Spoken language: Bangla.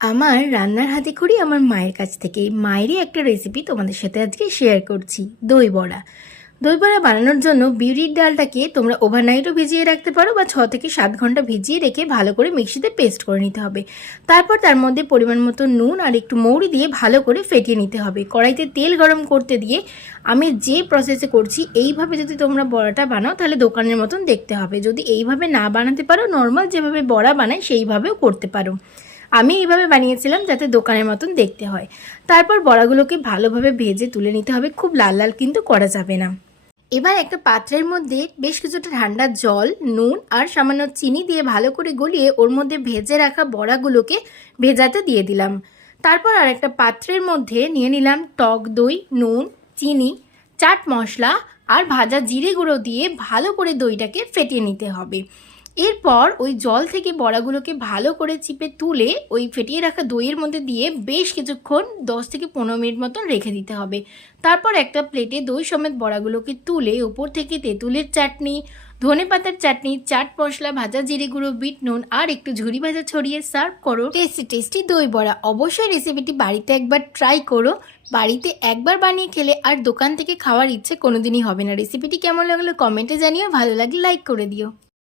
আমার রান্নার হাতেখড়ি আমার মায়ের কাছ থেকে। মায়েরই একটা রেসিপি তোমাদের সাথে আজকে শেয়ার করছি, দই বড়া। দই বড়া বানানোর জন্য বিউলির ডালটাকে তোমরা ওভারনাইটও ভিজিয়ে রাখতে পারো বা 6 থেকে 7 ঘন্টা ভিজিয়ে রেখে ভালো করে মিক্সিতে পেস্ট করে নিতে হবে। তারপর তার মধ্যে পরিমাণ মতো নুন আর একটু মৌরি দিয়ে ভালো করে ফেটিয়ে নিতে হবে। কড়াইতে তেল গরম করতে দিয়ে আমি যে প্রসেসে করছি এইভাবে যদি তোমরা বড়াটা বানাও তাহলে দোকানের মতন দেখতে হবে। যদি এইভাবে না বানাতে পারো নর্মাল যেভাবে বড়া বানায় সেইভাবেও করতে পারো। আমি এইভাবে বানিয়েছিলাম যাতে দোকানের মতন দেখতে হয়। তারপর বড়াগুলোকে ভালোভাবে ভেজে তুলে নিতে হবে, খুব লাল লাল কিন্তু করা যাবে না। এবার একটা পাত্রের মধ্যে বেশ কিছুটা ঠান্ডা জল, নুন আর সামান্য চিনি দিয়ে ভালো করে গলিয়ে ওর মধ্যে ভেজে রাখা বড়াগুলোকে ভেজাতে দিয়ে দিলাম। তারপর আর একটা পাত্রের মধ্যে নিয়ে নিলাম টক দই, নুন, চিনি, চাট মশলা আর ভাজা জিরে গুঁড়ো দিয়ে ভালো করে দইটাকে ফেটিয়ে নিতে হবে। এরপর ওই জল থেকে বড়াগুলোকে ভালো করে চিপে তুলে ওই ফেটিয়ে রাখা দইয়ের মধ্যে দিয়ে বেশ কিছুক্ষণ 10 থেকে 15 মিনিট মতন রেখে দিতে হবে। তারপর একটা প্লেটে দই সমেত বড়াগুলোকে তুলে ওপর থেকে তেঁতুলের চাটনি, ধনেপাতার চাটনি, চাট মশলা, ভাজা জিরে গুঁড়ো, বিট নুন আর একটু ঝুরি ভাজা ছড়িয়ে সার্ভ করো টেস্টি টেস্টি দই বড়া। অবশ্যই রেসিপিটি বাড়িতে একবার ট্রাই করো। বাড়িতে একবার বানিয়ে খেলে আর দোকান থেকে খাওয়ার ইচ্ছে কোনোদিনই হবে না। রেসিপিটি কেমন লাগলো কমেন্টে জানিও, ভালো লাগলে লাইক করে দিও।